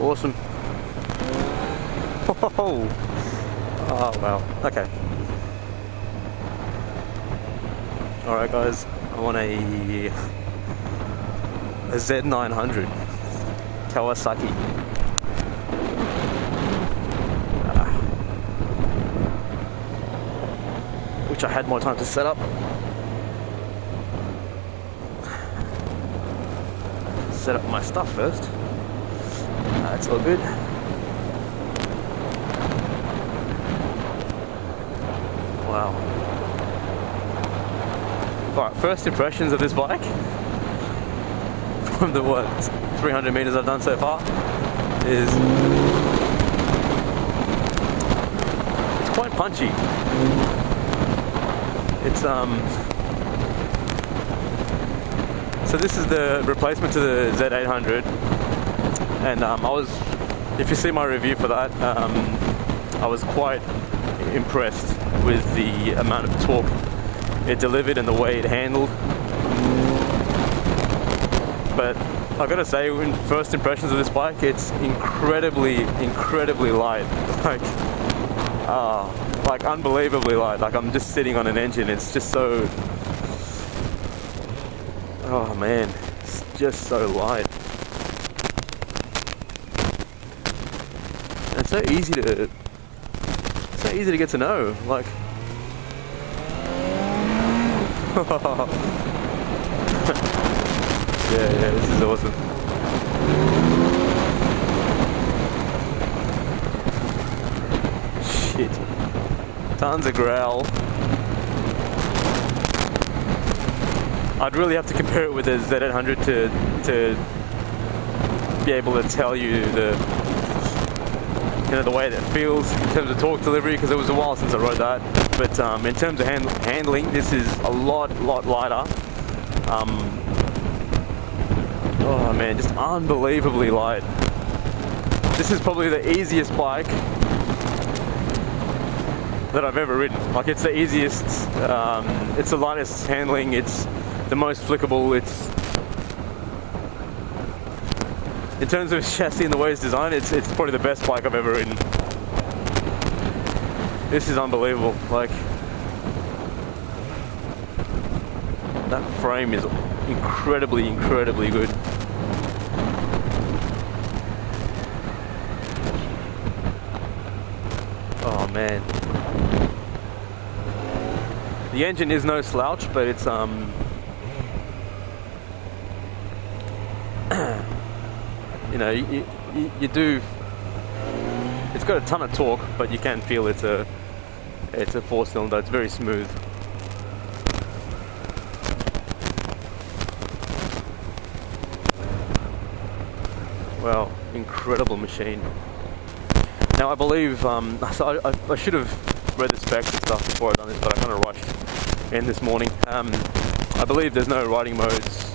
Awesome. Oh, oh wow. Okay. Alright guys, I want a Z900 Kawasaki. Which I had more time to set up. Set up my stuff first. That's all good. Wow. Alright, first impressions of this bike from the 300 meters I've done so far is it's quite punchy. It's so this is the replacement to the Z900, and if you see my review for that, I was quite impressed with the amount of torque it delivered and the way it handled. But I gotta say, in first impressions of this bike, it's incredibly light. Like unbelievably light. Like I'm just sitting on an engine. It's just so, oh man, it's just so light. And it's so easy to get to know. Like, yeah, this is awesome. Shit. Tons of growl. I'd really have to compare it with the Z900 to be able to tell you the way that feels in terms of torque delivery, because it was a while since I rode that. But in terms of handling, this is a lot lighter. Oh man, just unbelievably light. This is probably the easiest bike that I've ever ridden. Like, it's the easiest, it's the lightest handling, it's the most flickable, it's, in terms of chassis and the way it's designed, it's probably the best bike I've ever ridden. This is unbelievable. Like, that frame is incredibly good. Oh man. The engine is no slouch, but it's you know, you do. It's got a ton of torque, but you can feel it's a 4-cylinder. It's very smooth. Well, incredible machine. Now I believe, so I should have read the specs and stuff before I done this, but I kind of rushed in this morning. I believe there's no riding modes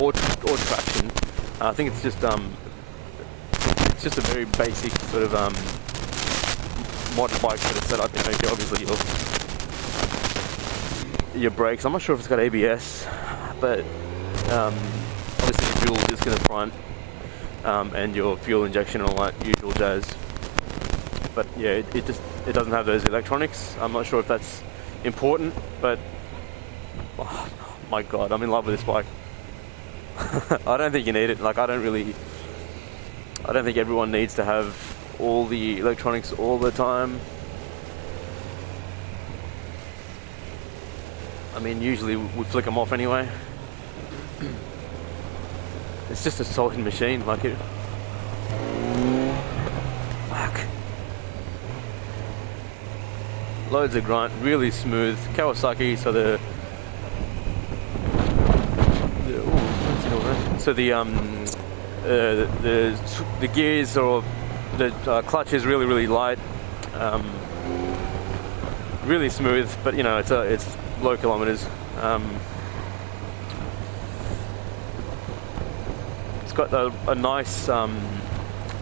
or traction. I think it's just a very basic sort of mod bike sort of setup. You know, obviously your brakes. I'm not sure if it's got ABS, but obviously your dual disc in the front, and your fuel injection and all that usual jazz. But yeah, it doesn't have those electronics. I'm not sure if that's important, but oh my god, I'm in love with this bike. I don't think you need it. Like, I don't think everyone needs to have all the electronics all the time. I mean, usually we flick them off anyway. It's just a solid machine, like it. Fuck. Loads of grunt, really smooth. Kawasaki, so the gears or the clutch is really light, really smooth, but you know, it's low kilometers. It's got a nice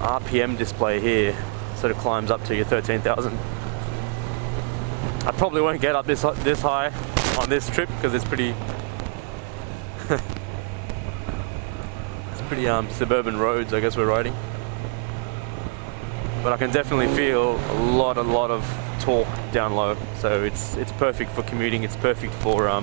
RPM display here, sort of climbs up to your 13,000. I probably won't get up this high on this trip because it's pretty pretty suburban roads, I guess we're riding. But I can definitely feel a lot of torque down low. So it's perfect for commuting. It's perfect for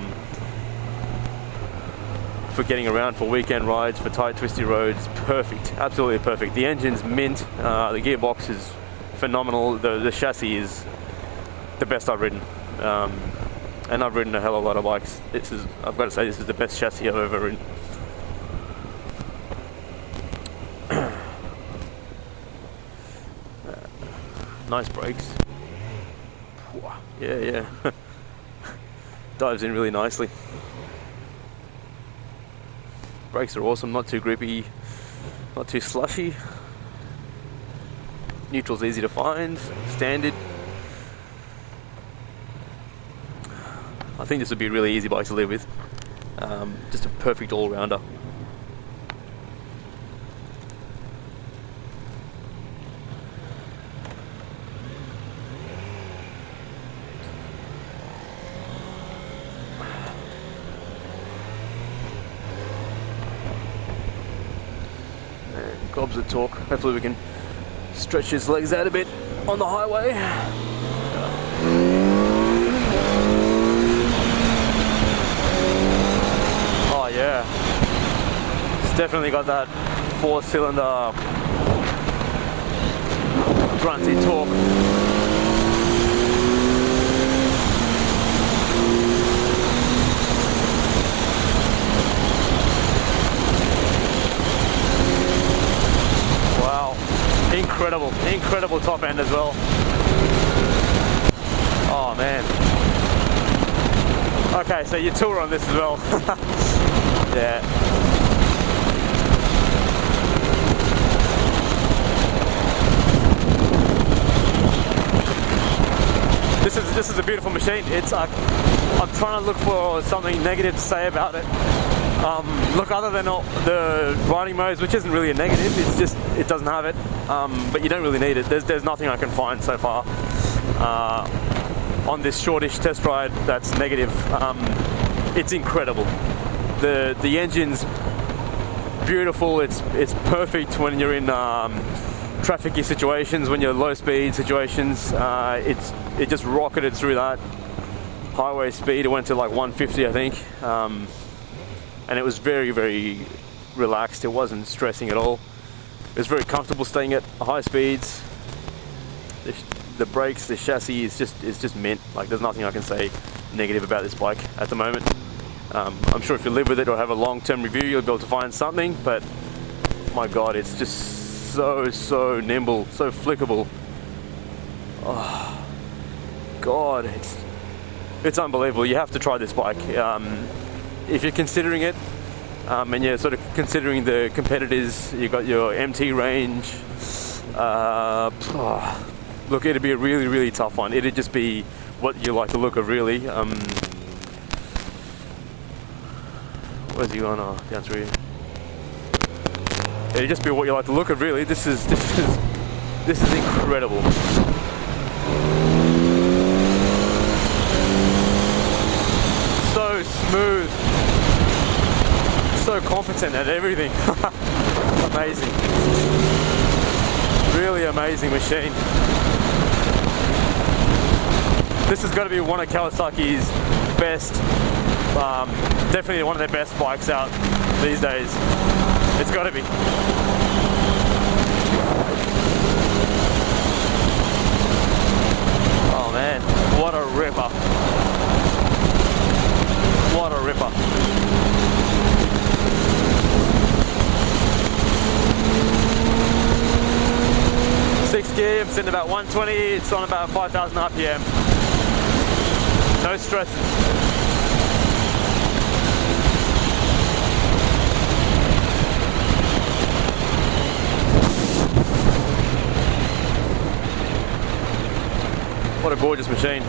getting around, for weekend rides, for tight, twisty roads. Perfect, absolutely perfect. The engine's mint. The gearbox is phenomenal. The chassis is the best I've ridden. And I've ridden a hell of a lot of bikes. I've got to say, this is the best chassis I've ever ridden. Nice brakes. Yeah. Dives in really nicely. Brakes are awesome, not too grippy, not too slushy. Neutral's easy to find, standard. I think this would be a really easy bike to live with. Just a perfect all-rounder. Gobs of torque. Hopefully we can stretch his legs out a bit on the highway. Oh yeah, it's definitely got that 4-cylinder grunty torque. Incredible top end as well. Oh man. Okay, so you tour on this as well. Yeah. This is a beautiful machine. It's I'm trying to look for something negative to say about it. Look, other than all the riding modes, which isn't really a negative, it's just it doesn't have it. But you don't really need it. There's nothing I can find so far on this shortish test ride that's negative. It's incredible. The engine's beautiful. It's perfect when you're in trafficy situations, when you're low speed situations. It just rocketed through that highway speed. It went to like 150, I think. And it was very relaxed. It wasn't stressing at all. It was very comfortable staying at high speeds. The brakes, the chassis is just mint. Like, there's nothing I can say negative about this bike at the moment. I'm sure if you live with it or have a long-term review, you'll be able to find something. But my God, it's just so nimble, so flickable. Oh God, it's unbelievable. You have to try this bike. If you're considering it, and you're sort of considering the competitors, you've got your MT range. Look, it'd be a really tough one. It'd just be what you like the look of, really. Where's he going? Oh, down through here. It'd just be what you like the look of, really. This is incredible. So smooth, so competent at everything. Amazing, really amazing machine. This has got to be one of Kawasaki's best, definitely one of their best bikes out these days. It's got to be. Oh man, what a ripper. What a ripper. Sixth gear, I'm sitting about 120, it's on about 5,000 RPM. No stress. What a gorgeous machine.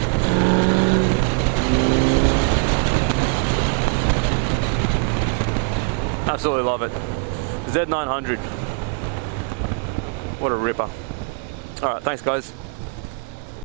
Absolutely love it. Z900. What a ripper. Alright, thanks guys.